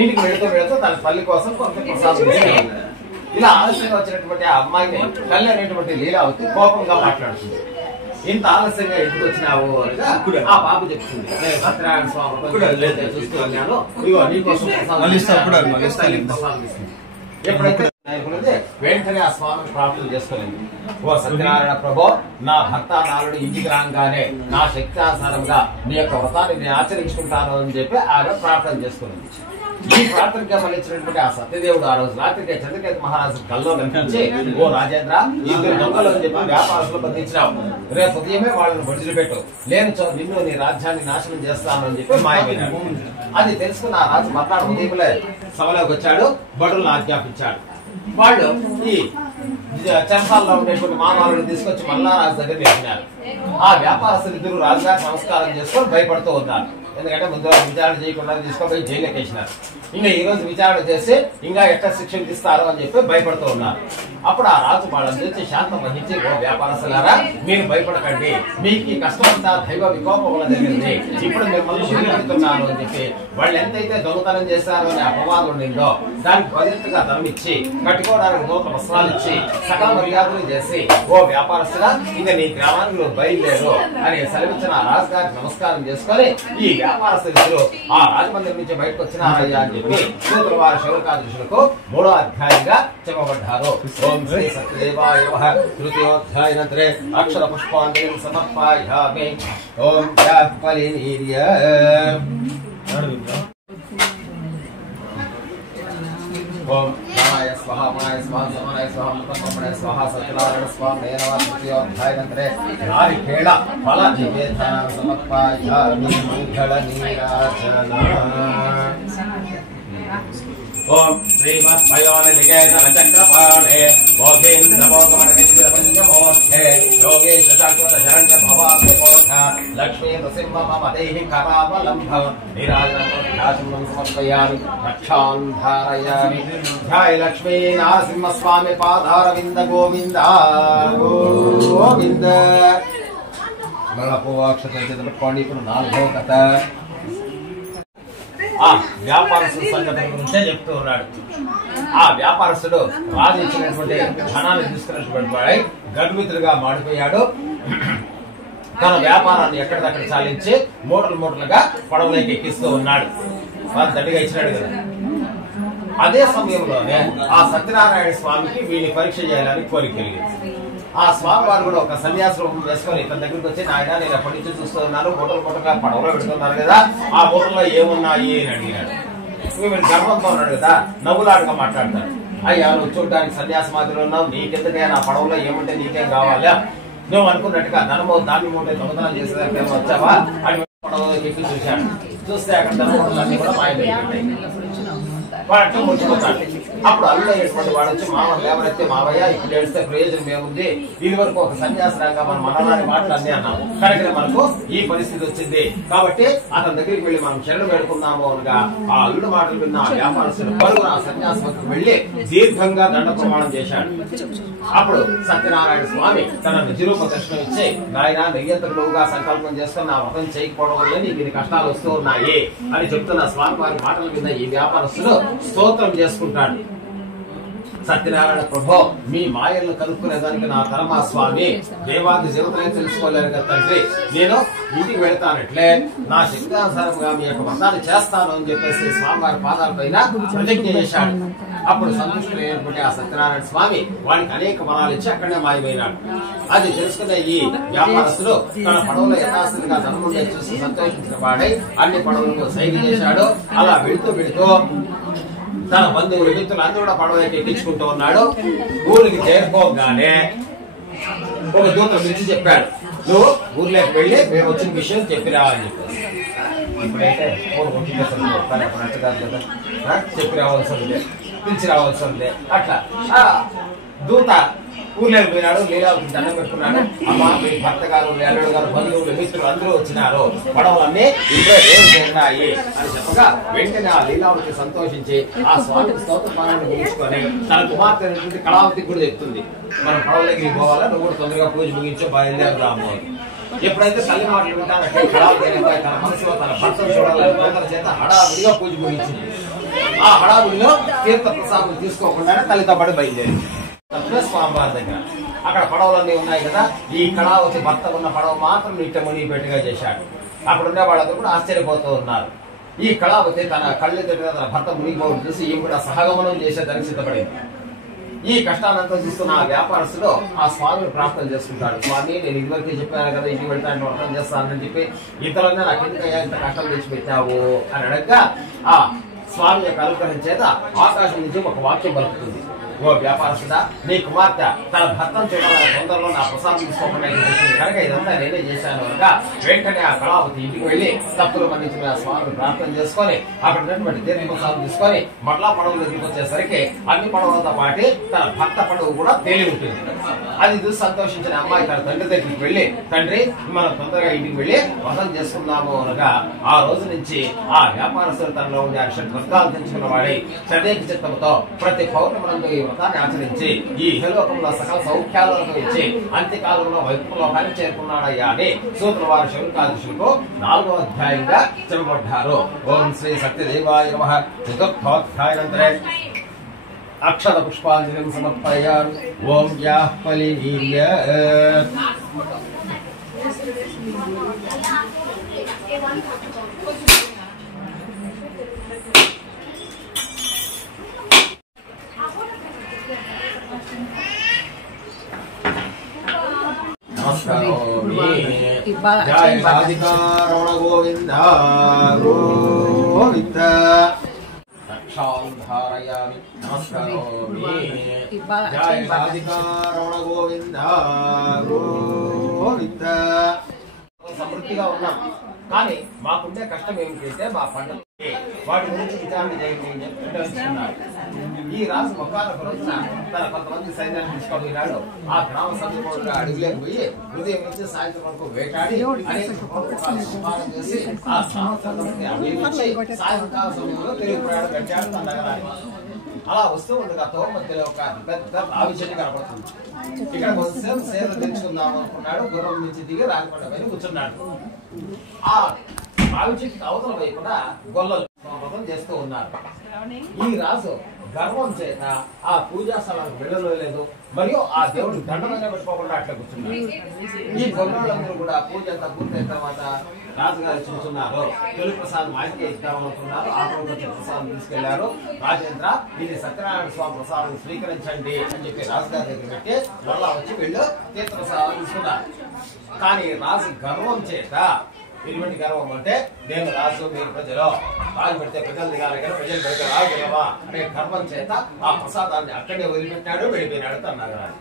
ఇంటికి వెళుతూ తన తల్లి కోసం కొంత ప్రసాదం తీసుకెళ్ళింది. ఇలా ఆలస్యంగా వచ్చినటువంటి ఆ అమ్మాయిని తల్లి అనేటువంటి లీలావతి కోపంగా మాట్లాడుతుంది. ఇంత ఆలస్యంగా ఎందుకు వచ్చినావు అని ఆ బాబు చెప్తుంది. నేను సత్యనారాయణ స్వామి చూస్తూ ఉన్నాను, ఇగో నీకోసం ఎప్పుడైతే వెంటనే ఆ స్వామిని ప్రార్థన చేసుకోలేదు. ఓ సత్యనారాయణ ప్రభో, నా భర్త నాలుడు ఇంటికి రాగానే నా శక్తానుసారంగా నీ యొక్క వ్రతాన్ని నేను ఆచరించుకుంటాను అని చెప్పి ఆమె ప్రార్థన చేసుకున్నది. ఈ ప్రార్థనగా మళ్ళించినటువంటి ఆ సత్యదేవుడు ఆ రోజు రాత్రికి చంద్రకేత మహారాజు కల్లో కనిపించి ఓ రాజేంద్ర, ఇద్దరు దొంగలు అని చెప్పి వ్యాపారస్తులు బంధించినావు, రేపు ఉదయమే వాళ్ళని వదిలిపెట్టు, నేను నిన్ను నీ రాజ్యాన్ని నాశనం చేస్తాను అని చెప్పి మాయమైనాడు. అది తెలుసుకున్న ఆ రాజు మర్నాడు ఉదయంలో సభలోకి వచ్చాడు. భటులను ఆజ్ఞాపించాడు. వాళ్ళు ఈ చెంపాల్లో ఉండేటువంటి మామాలను తీసుకొచ్చి మల్లారాజు దగ్గర నిలిచినారు. ఆ వ్యాపారస్తులు ఇద్దరు రాజుగారు నమస్కారం చేసుకొని భయపడుతూ ఉన్నారు. ఎందుకంటే ముందు విచారణ చేయకుండా తీసుకొని జైలు వేసినారు. ఇంకా ఈ రోజు విచారణ చేసి ఇంకా ఎట్లా శిక్షణ ఇస్తారో అని చెప్పి భయపడుతూ ఉన్నారు. అప్పుడు ఆ రాజు వాళ్ళని తెచ్చి శాంతం వహించి ఓ వ్యాపారస్తులారా, మీరు భయపడకండి, మీకు ఈ కష్టమంతా దైవ వికోపం వల్ల జరిగింది, ఇప్పుడు మిమ్మల్ని వదిలిపెడుతున్నాను అని చెప్పి వాళ్ళు ఎంతైతే దొంగతనం చేశారో అనే అపవాదం ఉండిందో దానికి బదిలిగా ధనం ఇచ్చి కట్టుకోవడానికి నూతన వస్త్రాలు ఇచ్చి సకల మర్యాదలు చేసి ఓ వ్యాపారస్తులా ఇంకా నీ గ్రామానికి నువ్వు బయలుదేరు అని సెలవిచ్చిన ఆ రాజు గారికి నమస్కారం చేసుకొని ఈ వ్యాపారస్తులు ఆ రాజమందిరం నుంచి బయటకు వచ్చినారయ్యా అని చెప్పి సూత్ర వారి శౌనకాదృశులకు 3వ అధ్యాయంగా చెప్పబడ్డారు. ఓం శ్రీ సత్యదేవాయ నమః. తృతీయోధ్యాయనంతరే అక్షర పుష్పాంజలిం సమర్పయామి. ఓం యాః ఓం రామాయ స్వాహ మాయ స్వాహ సమాయ స్వాహ మృతమయ స్వాహ సత్యనారాయణ స్వామి నమః. తృతీయోధ్యాయనంతరే నారికేళ ఫల నివేదన సమర్పయామి. మంగళ నీరాజన. ఓం శ్రీమద్భయోనికేతన చక్రపాణే భోగేంద్రభోగమణింద్రపంచమోక్షే యోగేశ శాశ్వత శరణ్య భవాభ్యపోష లక్ష్మీ నృసింహ మమ దేహి కరావలంబం నీరాజనం సమర్పయామి. రక్షాం ధారయామి. ధ్యాయ లక్ష్మీ నరసింహస్వామి పాదారవింద గోవింద గోవింద. మళ్ళీ పెట్టుకోండి. ఇప్పుడు 4వ కథ ఆ వ్యాపారస్తుల సంఘటన గురించే చెప్తూ ఉన్నాడు. ఆ వ్యాపారస్తుడు రాజు ఇచ్చినటువంటి ధనాన్ని తీసుకున్నటువంటి గర్భితులుగా మాడిపోయాడు. తన వ్యాపారాన్ని ఎక్కడిదక్కడ చాలించి మూటలుగా పడవలోకి ఎక్కిస్తూ ఉన్నాడు. వారు దండిగా ఇచ్చినాడు కదా. అదే సమయంలోనే ఆ సత్యనారాయణ స్వామికి వీడిని పరీక్ష చేయాలని కోరిక కలిగింది. ఆ స్వామి వారు కూడా ఒక సన్యాసం వేసుకొని ఇతని దగ్గరికి వచ్చి, నాయన నేను ఎప్పటి నుంచి చూస్తూ ఉన్నాను, మూటలుగా పడవలో పెడుతున్నారు కదా, ఆ మూటల్లో ఏమున్నాయి అని అడిగినాడు. వీడు గర్వంతో ఉన్నాడు కదా, నవ్వులాడుగా మాట్లాడతాడు. అయ్యా నువ్వు చూడడానికి సన్యాసి మాదిరి ఉన్నావు, నీకెందుకే నా పడవలో ఏముంటే నీకేం కావాలా, నువ్వు అనుకున్నట్టుగా దాన్ని మూట దొంగతనం చేసేదానికి ఏమో వచ్చావా అని పడవలో ఎక్కి చూశాడు. చూస్తే అక్కడ ధనమూటలన్నీ కూడా మాయమైపోయాయి. వాడు ముడిచిపోతాడు. అప్పుడు అల్లుడు అయ్యేటువంటి వాడు వచ్చి మామూలు లేవనెత్తే మావయ్య ఇప్పుడు ఏడిస్తే ప్రయోజనం ఏముంది, ఇది వరకు ఒక సన్యాసంగా మనం మనలాంటి మాటలు అన్నీ అన్నాం, కనుక మనకు ఈ పరిస్థితి వచ్చింది కాబట్టి అతని దగ్గరికి వెళ్లి మనం శరణు వేడుకుందాము అనగా ఆ అల్లుడు మాటలు విన్న ఆ వ్యాపారస్తుడు పరుగు ఆ సన్యాసంకు వెళ్లి దీర్ఘంగా దండ ప్రమాణం చేశాడు. అప్పుడు సత్యనారాయణ స్వామి తన నిజరూప దర్శనం ఇచ్చి నాయన నియంత్రణులుగా సంకల్పం చేసుకుని నా వ్రతం చేయకపోవడం వల్ల నీకు ఇన్ని కష్టాలు వస్తూ ఉన్నాయి అని చెప్తున్న స్వామి వారి మాటల కింద ఈ వ్యాపారస్తుడు స్తోత్రం చేసుకుంటాడు. సత్యనారాయణ ప్రభో, మీ మాయలను కనుక్కునేదానికి నా తరమా స్వామి, దేవాది జీవితమే తెలుసుకోలేరు కదా తండ్రి, నేను ఇంటికి వెళతానట్లే నా శక్తానుసారంగా మీ యొక్క వ్రతాన్ని చేస్తాను అని చెప్పేసి స్వామివారి పాదాల పైన ప్రతిజ్ఞ చేశాడు. అప్పుడు సంతుష్టులైనటువంటి ఆ సత్యనారాయణ స్వామి వానికి అనేక వరాలు ఇచ్చి అక్కడనే మాయమైనాడు. అది తెలుసుకునే ఈ వ్యాపారస్తుడు తన పడవలో యథాస్థితిగా ధనముండే చూసి సంతోషించిన వాడై అన్ని పడవలకు సైగ చేశాడు. అలా వెళుతూ తన బంధువులు మిత్రులు అందరూ కూడా పడవలకి ఎక్కించుకుంటూ ఉన్నాడు. ఊరికి చేరుకోగానే ఒక దూత పిలిచి చెప్పాడు, నువ్వు ఊర్లోకి వెళ్ళి మేము వచ్చిన విషయం చెప్పి రావాలని చెప్పేసి. ఇప్పుడైతే చెప్పి రావాల్సి ఉంది, పిలిచి రావాల్సి ఉంది. అట్లా దూత ఊర్లోకి పోయినాడు. లీలావతి దండం పెట్టుకున్నాడు. అమ్మ, మీ భర్త గారు, మీ అల్లుడు గారు, బంధువులు మిత్రులు అందరూ వచ్చినారు, పడవలన్నీ ఇంట్లో ఏం చేఉన్నాయి అని చెప్పగా వెంటనే ఆ లీలావతి సంతోషించి ఆ స్వామికి స్తోత్రపారాన్ని ముగించుకొని తన కుమార్తె అయినటువంటి కళావతికి కూడా చెప్తుంది, మనం పడవ దగ్గరికి పోవాలా, నువ్వు కూడా తొందరగా పూజ ముగించో బయలుదేరుదాము. ఎప్పుడైతే తల్లి మాటలు వింటానంటే కళావతి తన మనసులో తన భర్తను చూడాలని తొందర చేత హడావిడిగా పూజ ముగించింది. ఆ హడావిడిలో తీర్థ ప్రసాదం తీసుకోకుండానే తల్లితో పాటు బయలుదేరింది స్వామివారి దగ్గర. అక్కడ పడవలన్నీ ఉన్నాయి కదా, ఈ కళావతి భర్త ఉన్న పడవ మాత్రం నిత్య మునిపెట్టుగా చేశాడు. అక్కడ ఉండే వాళ్ళందరూ కూడా ఆశ్చర్యపోతూ ఉన్నారు. ఈ కళావతి తన కళ్ళు దగ్గర తన భర్త మునిగిపోవడం చూసి ఈమె కూడా సహగమనం చేసేదానికి సిద్ధపడింది. ఈ కష్టాలంతా చూస్తున్న ఆ వ్యాపారస్తుడు ఆ స్వామిని ప్రార్థన చేసుకుంటాడు. స్వామి, నేను ఇదివరకే చెప్పాను కదా ఇంటికి వెళ్తాను వ్రతం చేస్తానని చెప్పి, ఇంతలోనే నాకు ఎందుకయ్యా ఇంత కష్టం తెచ్చిపెట్టావు అని అడగగా ఆ స్వామి యొక్క అనుగ్రహం చేత ఆకాశం నుంచి ఒక వాక్యం పలుకుతుంది, ఓ వ్యాపారస్తుడా, నీ కుమార్తె తన భర్తను చూడాలని తొందరలో నా ప్రసాదం తీసుకోకుండా వచ్చింది కనుక ఇదంతా నేనే చేశాను అనగా వెంటనే ఆ కళావతి ఇంటికి వెళ్లి తప్పులు మన్నించిన స్వామిని ప్రార్థన చేసుకొని అక్కడ ఉన్నటువంటి తీర్థ ప్రసాదం తీసుకొని మరలా పడవలు ఎదురుకు వచ్చేసరికి అన్ని పడవలతో పాటు తన భర్త పడవ కూడా తేలి ఉంటుంది. అది చూసి సంతోషించిన అమ్మాయి తన తండ్రి దగ్గరికి వెళ్లి, తండ్రి మనం తొందరగా ఇంటికి వెళ్లి వ్రతం చేసుకుందాము అనగా ఆ రోజు నుంచి ఆ వ్యాపారస్తులు తనలో ఉండే అక్షర వర్గాలు తెచ్చుకున్న వాడి చదేక చిత్తంతో ప్రతి పౌర్ణమునందు ఈ వ్రతాన్ని ఆచరించి ఈ ఇహలోకంలో సకల సౌఖ్యాలను ఇచ్చి అంత్యకాలంలో వైపులోకాన్ని చేరుకున్నాడయ్యా అని సూత్ర వారి శౌకాదశులకు 4వ అధ్యాయంగా చెప్పబడ్డారు. ఓం శ్రీ సత్యదేవాయ నమః. చతుర్థోధ్యాయానంతరే అక్షర పుష్పాంజలిం సమర్పయామి. ఓం యాః ఫలినీయ జయ రాధికారమణ గోవింద గోవింద. రక్షాంధారయామి నమస్కరోమి. జయ రాధికారమణ గోవింద గోవింద. సమృద్ధిగా ఉన్నాం, కానీ మాకుండే కష్టం ఏమిటంటే మా పంట వాటి గురించి విచారణ నిర్ణయించుకున్నాడు. ఈ రాజు ఒకనొక రోజున తన కొంతమంది సైన్యాన్ని తీసుకుపోయినాడు. ఆ గ్రామ సమీపంలో అడుగులేకి పోయి ఉదయం నుంచి సాయంత్రం వరకు వేటాడి చేసి ఆ సాయంకాల సమయంలో తిరుగుతున్నాడు గట్టాడు తన నగరాన్ని. అలా వస్తూ ఉండగా తో మధ్యలో ఒక పెద్ద రావి చెట్టు కనపడుతుంది. ఇక్కడ కొంచెం సేవ తెచ్చుకుందాం అనుకున్నాడు. గుర్రం నుంచి దిగి రానిపడ్డ పైన కూర్చున్నాడు. ఆ రావి చెట్టు అవతల వైపున గొల్లలు వ్రతం చేస్తూ ఉన్నారు. ఈ రాజు గర్వం చేత ఆ పూజా స్థలానికి వెళ్ళలేదు, మరియు ఆ దేవుడు దండమైన పెట్టుకోకుండా అట్లా కూర్చున్నారు. ఈ గొల్లలందరూ కూడా పూజ అంతా పూర్తయిన తర్వాత రాజుగారు చూస్తున్నారు. తొలి ప్రసాదం ఆయనకే ఇద్దామనుకున్నారు. ఆ రోజు ప్రసాదం తీసుకెళ్లారు. రాజేంద్ర, ఇది సత్యనారాయణ స్వామి ప్రసాదం స్వీకరించండి అని చెప్పి రాజుగారి దగ్గర పెట్టి మళ్ళా వచ్చి వీళ్ళు తీర్థ ప్రసాదం తీసుకున్నారు. కానీ రాజు గర్వం చేత, ఎటువంటి గర్వం అంటే నేను రాజు మీరు ప్రజలు, రాజు పెడితే ప్రజలు దిగాలి కానీ ప్రజలు పెడితే రాజు గెలవా అనే గర్వం చేత ఆ ప్రసాదాన్ని అక్కడే వదిలిపెట్టాడు, వెళ్ళిపోయినాడు తన నగరాన్ని.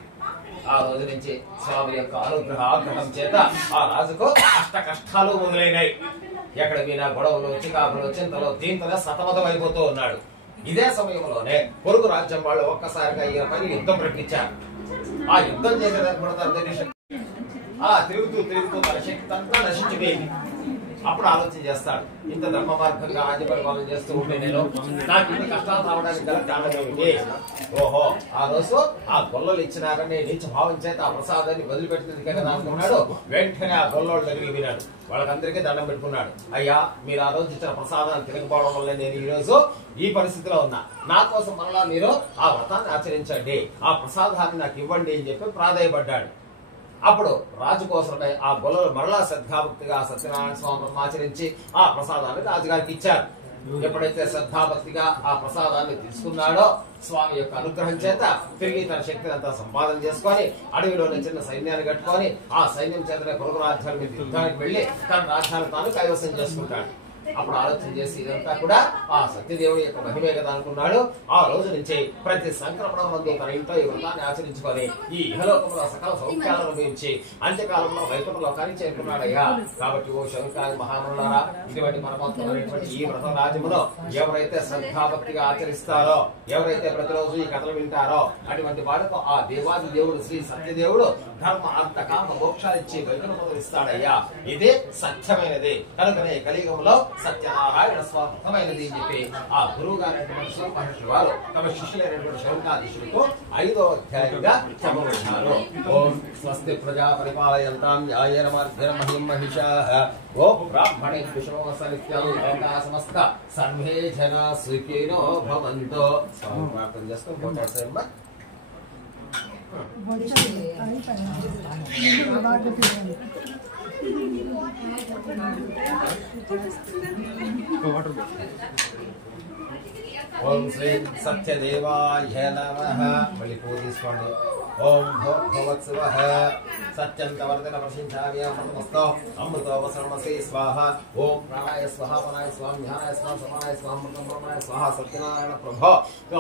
ఆ రోజు నుంచి స్వామి యొక్క అనుగ్రహ ఆగ్రహం చేత ఆ రాజుకు అష్ట కష్టాలు మొదలైనాయి. ఎక్కడ పోయినా గొడవలు, చికాకులు, చింతలు, దీంతలో సతమతం అయిపోతూ ఉన్నాడు. ఇదే సమయంలోనే పొరుగు రాజ్యం వాళ్ళు ఒక్కసారిగా ఈయన పని యుద్ధం ప్రకటించారు. ఆ యుద్ధం చేసేదానికి కూడా తన శక్తి తిరుగుతూ తన శక్తి అంతా నశించిపోయింది. అప్పుడు ఆలోచన చేస్తాడు, ఇంత ధర్మ మార్గంగా ఆజ్ఞ పరిపాలన చేస్తూ ఉంటే నేను నాకు ఇంత కష్టాలు రావడానికి గల కారణం ఏమిటి? ఓహో, ఆ రోజు ఆ గొల్లలు ఇచ్చినారని నీచ భావం చేత ఆ ప్రసాదాన్ని వదిలిపెట్టింది కదా అనుకున్నాడు. వెంటనే ఆ గొల్లోళ్ళ దగ్గరికి వినాడు, వాళ్ళకందరికీ దండం పెట్టుకున్నాడు. అయ్యా, మీరు ఆ రోజు ఇచ్చిన ప్రసాదాన్ని తిరగపోవడం వల్ల నేను ఈ రోజు ఈ పరిస్థితిలో ఉన్నా. నా కోసం మరలా మీరు ఆ వ్రతాన్ని ఆచరించండి, ఆ ప్రసాదాన్ని నాకు ఇవ్వండి అని చెప్పి ప్రాధాయపడ్డాడు. అప్పుడు రాజు కోసమే ఆ గొల్లలు మరలా శ్రద్ధాభక్తిగా సత్యనారాయణ స్వామి ఆచరించి ఆ ప్రసాదాన్ని రాజుగారికి ఇచ్చారు. ఎప్పుడైతే శ్రద్ధాభక్తిగా ఆ ప్రసాదాన్ని తీసుకున్నాడో స్వామి యొక్క అనుగ్రహం చేత తిరిగి తన శక్తిని అంతా సంపాదన చేసుకొని అడవిలోని చిన్న సైన్యాన్ని కట్టుకొని ఆ సైన్యం చేతనే పొరుగు రాజ్యాల మీద యుద్ధానికి వెళ్లి తన రాజ్యాన్ని తాను కైవసం చేసుకుంటాడు. అప్పుడు ఆలోచన చేసి ఇదంతా కూడా ఆ సత్యదేవుడి యొక్క మహిమే కదా అనుకున్నాడు. ఆ రోజు నుంచి ప్రతి సంక్రమణం మందు తన ఇంట్లో ఈ వ్రతాన్ని ఆచరించుకొని ఈ ఇహలోకంలో సకల సౌఖ్యాలను అనుభవించి అంత్యకాలంలో వైకుంఠ లోకానికి చేరుకున్నాడయ్యా. కాబట్టి ఓ శంకరాది మహామునులారా, ఇటువంటి పరమాత్మైనటువంటి ఈ వ్రత రాజ్యములో ఎవరైతే శ్రద్ధాభక్తిగా ఆచరిస్తారో, ఎవరైతే ప్రతిరోజు ఈ కథలు వింటారో అటువంటి వాళ్ళకు ఆ దేవాది దేవుడు శ్రీ సత్యదేవుడు ధర్మ అర్థ కామ మోక్షాలు ఇచ్చి వైకుంఠం ఇస్తాడయ్యా. ఇదే సత్యమైనది. కనుకనే కలియుగంలో సత్యనారాయణ స్వార్థమైనది అని చెప్పి ఆ గురువు గారైనటువంటి శివ మహర్షి వారు తమ శిష్యులైనటువంటి శౌనకాధీశుడితో 5వ అధ్యాయంగా చెప్పబడినారు. ఓం స్వస్తి ప్రజా పరిపాలయంతాం న్యాయేన మార్గేణ మహీం మహిషాః ఓం బ్రాహ్మణేభ్యో శుభమస్తు నిత్యం లోకా సమస్త సర్వే జనా సుఖినో భవంతు. స్వామి ప్రార్థన చేస్తాం. ఓం శ్రీ సత్యదేవాయ నమః. మళ్ళీ పూజ తీసుకోండి. ఓం భోత్సవ సత్యంతవర్ధన ప్రశంసామి అమృతమస్తో అమృతోపసర్మసే స్వాహ. ఓం ప్రాణాయ స్వాహ, వనాయ స్వాహ, ధ్యానాయ స్వాహ, సమానాయ స్వాహ, అమృతం బ్రహ్మాయ స్వాహ. సత్యనారాయణ ప్రభో.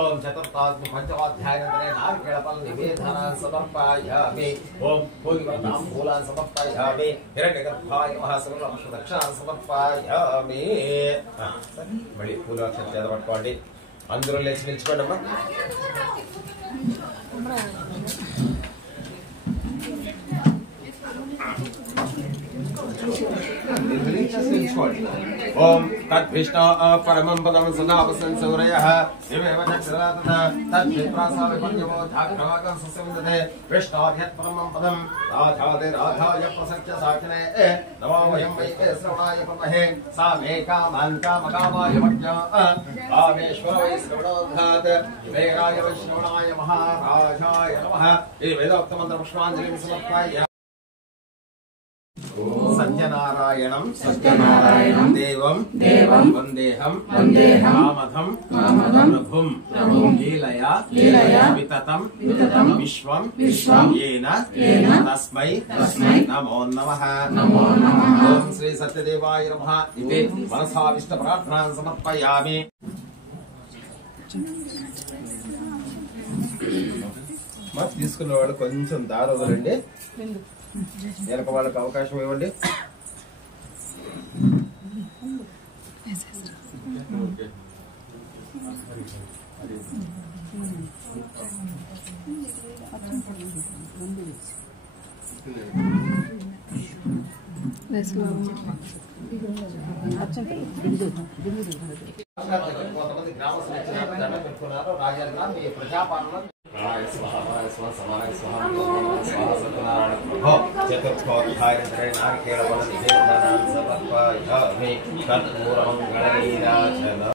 ఓం చతుర్థాత్మ పంచమాధ్యాయంతరే నారికేళఫల నివేదనాన్ని సమర్పయామి. ఓం భోగివ్రతాం మూలాన్ని సమర్పయామి. హిరణ్యగర్భాయ నమః. సర్వదక్షిణాన్ని సమర్పయామి. మళ్ళీ పూలు అక్షరం చేత పట్టుకోండి. అందరూ లేచి నిల్చుకోండి అమ్మా. ఓం తద్విష్ణు పరమం పదం సదా వసన్ సౌరయః ఇవేవ చక్షరాతః తద్విప్రాసావి పంచమో ధాగ్రవాగం సస్యవిందతే విష్ణోర్యత్ పరమం పదం రాధాదే రాధాయ ప్రసఖ్య సాకినే నమో వయం వై శ్రవణాయ పమహే సా మే కామాన్ కామకామాయ వజ్ఞా కామేశ్వర వై శ్రవణోద్ధాత్ వేరాయ వై శ్రవణాయ మహారాజాయ నమః. ఈ వేదోక్త మంత్ర పుష్పాంజలిని సమర్పయామి. సత్యనారాయణం దేవం వందేహం కామధం ప్రభుం లీలయా వితతం విశ్వం యేన తస్మై నమో నమః. ఓం శ్రీ సత్యదేవాయ నమః. ఇది మనసావిష్ట ప్రార్థనాన్ని సమర్పయామి. తీసుకున్న వాళ్ళు కొంచెం దారి వదలండి. వెనక వాళ్ళకి అవకాశం ఇవ్వండి. కొంతమంది గ్రామస్తులు దండం పెట్టుకున్నారు. రాజేంద్ర మీ ప్రజాపాలన చతుర్థోధ్యాయ నారికేళ సమర్పయామి. కర్పూరం గణనీరాజన